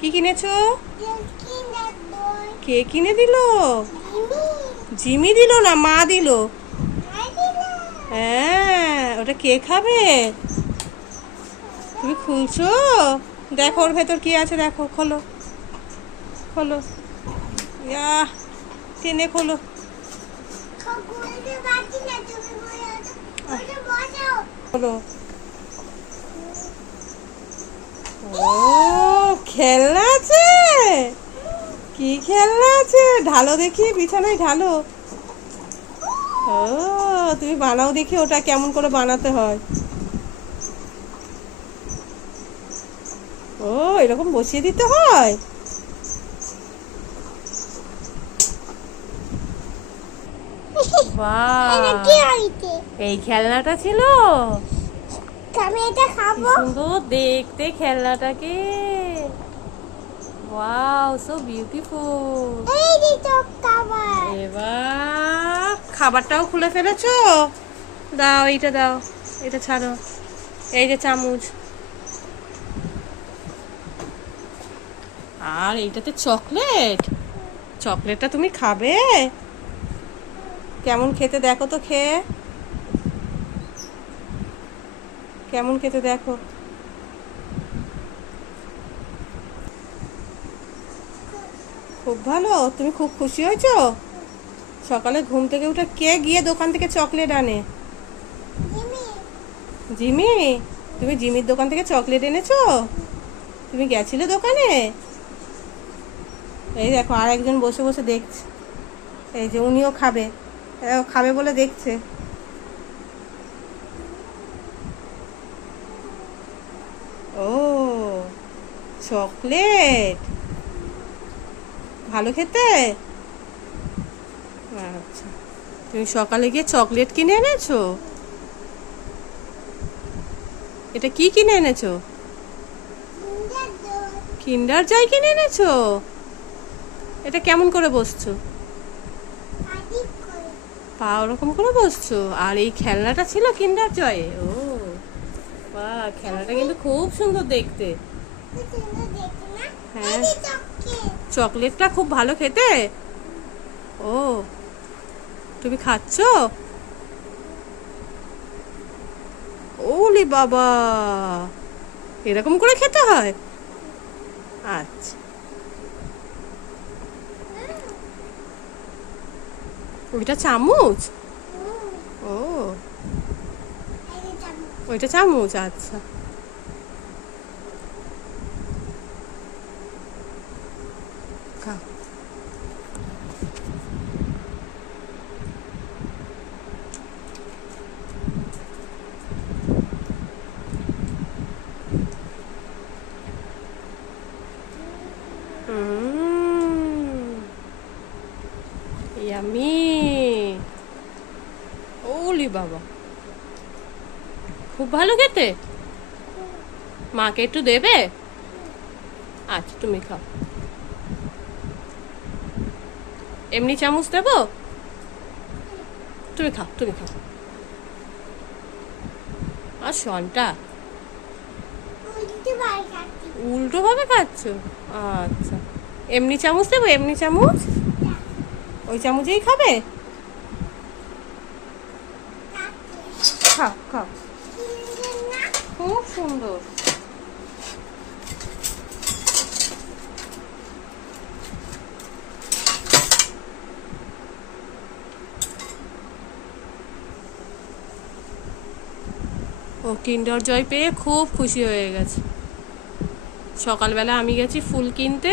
কি কিনেছো? কে কিনে দিল? জিমি দিল না মা দিল? হ্যাঁ, ওটা কে খাবে? তুমি খুলছো? দেখো ওর ভেতর কি আছে, দেখো, খোলো খোলো। ইয়াহ, টেনে খোলো। খোলো। ও, খেলনা আছে? কি খেলনা আছে? ঢালো দেখি, বিছানায় ঢালো। ও, তুমি বানাও দেখি ওটা কেমন করে বানাতে হয়। ও, এরকম বসিয়ে দিতে হয়? বাহ, এই খেলনাটা ছিল? আমি এটা কি খাবো। সুন্দর দেখতে খেলনাটাকে। Wow, so beautiful. এই যে চোখ খাবার। এবার খাবারটাও খুলে ফেলেছো? দাও, এইটা দাও, এটা ছাড়ো। এই যে চামচ। আর এইটাতে চকলেট। চকলেটটা তুমি খাবে? কেমন খেতে দেখো তো, খেয়ে কেমন খেতে দেখো। খুব ভালো, তুমি খুব খুশি হয়েছো? সকালে ঘুম থেকে উঠে কে গিয়ে দোকান থেকে চকলেট আনে? Jimmy, Jimmy. তুমি জিমির দোকান থেকে চকলেট এনেছো? তুমি গেছিলে দোকানে? এই দেখো আর একজন বসে বসে দেখছে। এই যে উনিও খাবে, খাবে বলে দেখছে। ও, চকলেট ভালো খেতে। আচ্ছা, তুমি সকালে গিয়ে চকলেট কিনে এনেছো? এটা কি কিনে এনেছো? জিঞ্জার দই, কিন্ডার জয় কিনে এনেছো? এটা কেমন করে বসছো? আদি করে। পা ওরকম করে বসছো? আর এই খেলনাটা ছিল কিন্ডার জয়ে? ও বাহ, খেলনাটা কিন্তু খুব সুন্দর দেখতে। কি সুন্দর দেখতে না? এই হ্যাঁ, যে চকলেট। চকলেটটা খুব ভালো খেতে। ও, তুমি খাচ্ছো? ওলি বাবা, এরকম করে খেতে হয়? আচ্ছা, ওইটা চামচ? হুম, ও, এই যে চামচ। ওইটা চামচ, আচ্ছা। খাও। ইয়ামি। ওলি বাবা, খুব ভালো খেতে। মাকে একটু দেবে? আচ্ছা, তুমি খাও। এমনি চামচ দেবো? তুমি খাও, তুমি খাও। আর শনটা উল্টে বার খাচ্ছি। উল্টো ভাবে খাচ্ছো? আচ্ছা, এমনি চামচ দেবো? এমনি চামচ? ওই চামচেই খাবে? খাও খাও। সুন্দর না? খুব সুন্দর। ও কিন্ডার জয় পেয়ে খুব খুশি হয়ে গেছে। সকালবেলা আমি গেছি ফুল কিনতে,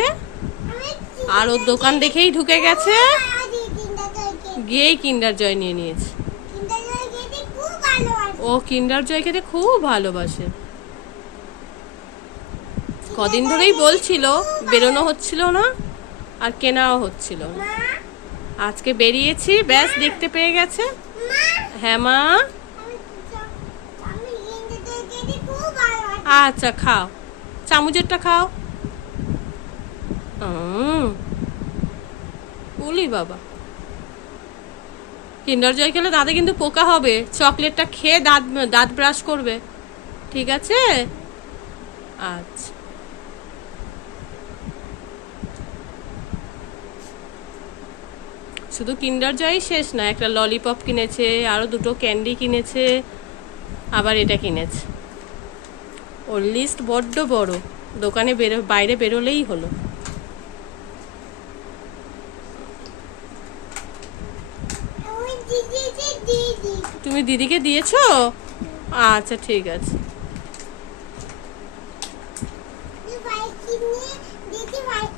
আমি আর ওর দোকান দেখেই ঢুকে গেছে, আদি কিন্ডার জয় খেতে। গিয়েই কিন্ডার জয় নিয়ে নিয়েছে। কিন্ডার জয় খেতে খুব ভালোবাসি। ও কিন্ডার জয় খেতে খুব ভালোবাসে। কদিন ধরেই বলছিল, বেরোনো হচ্ছিল না আর কেনাও হচ্ছিল না। মা, আজকে বেরিয়েছি, ব্যাস দেখতে পেয়ে গেছে। মা, হ্যাঁ মা। আমি আমি কিন্ডার জয় খেতে খুব ভালোবাসি। আচ্ছা খাও, চামচেরটা খাও। উম, বলি বাবা, কিন্ডার জয় খেলে দাঁতে কিন্তু পোকা হবে। চকলেটটা খেয়ে দাঁত দাঁত ব্রাশ করবে, ঠিক আছে? আচ্ছা। শুধু কিন্ডার জয়ই শেষ না, একটা ললিপপ কিনেছে, আরও দুটো ক্যান্ডি কিনেছে, আবার এটা কিনেছে। ওর লিস্ট বড্ড বড়, দোকানে বাইরে বেরোলেই হলো। ওই দিদিকে দিয়ে দিই। তুমি দিদিকে দিয়েছো? আচ্ছা ঠিক আছে। বাইক কিনে দিদি বাইক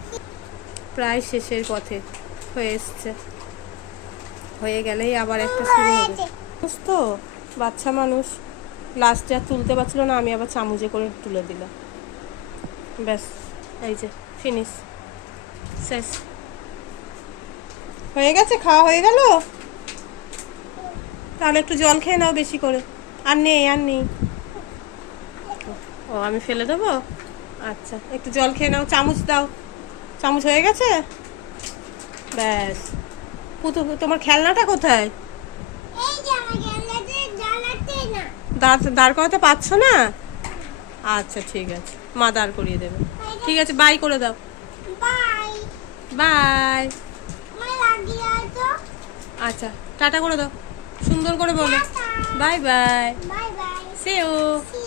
প্রায় শেষের পথে হয়ে এসছে, হয়ে গেলেই আবার একটা শুরু হবে। বুঝ তো, বাচ্চা মানুষ লাস্টে আর তুলতে পারছিল না, আমি আবার চামচে করে তুলে দিলাম। ব্যাস, এই যে ফিনিশ, শেষ হয়ে গেছে, খাওয়া হয়ে গেল। তাহলে একটু জল খেয়ে নাও বেশি করে। আর নেই, আর নেই। ও, আমি ফেলে দেবো? আচ্ছা, একটু জল খেয়ে নাও, চামচ দাও। চামচ হয়ে গেছে? ব্যাস। পুতু, তোমার খেলনাটা কোথায়? এই যে আমার গ্যালারিতে জ্বালাতে না। দাঁড় করাতে পারছো না? আচ্ছা ঠিক আছে, মা দাঁড় করিয়ে দেবে। ঠিক আছে, বাই করে দাও। বাই। বাই। আমার লাগিয়ে আছো। আচ্ছা, টাটা করে দাও, সুন্দর করে বলো। Tata. Bye bye. Bye bye. সে ও। See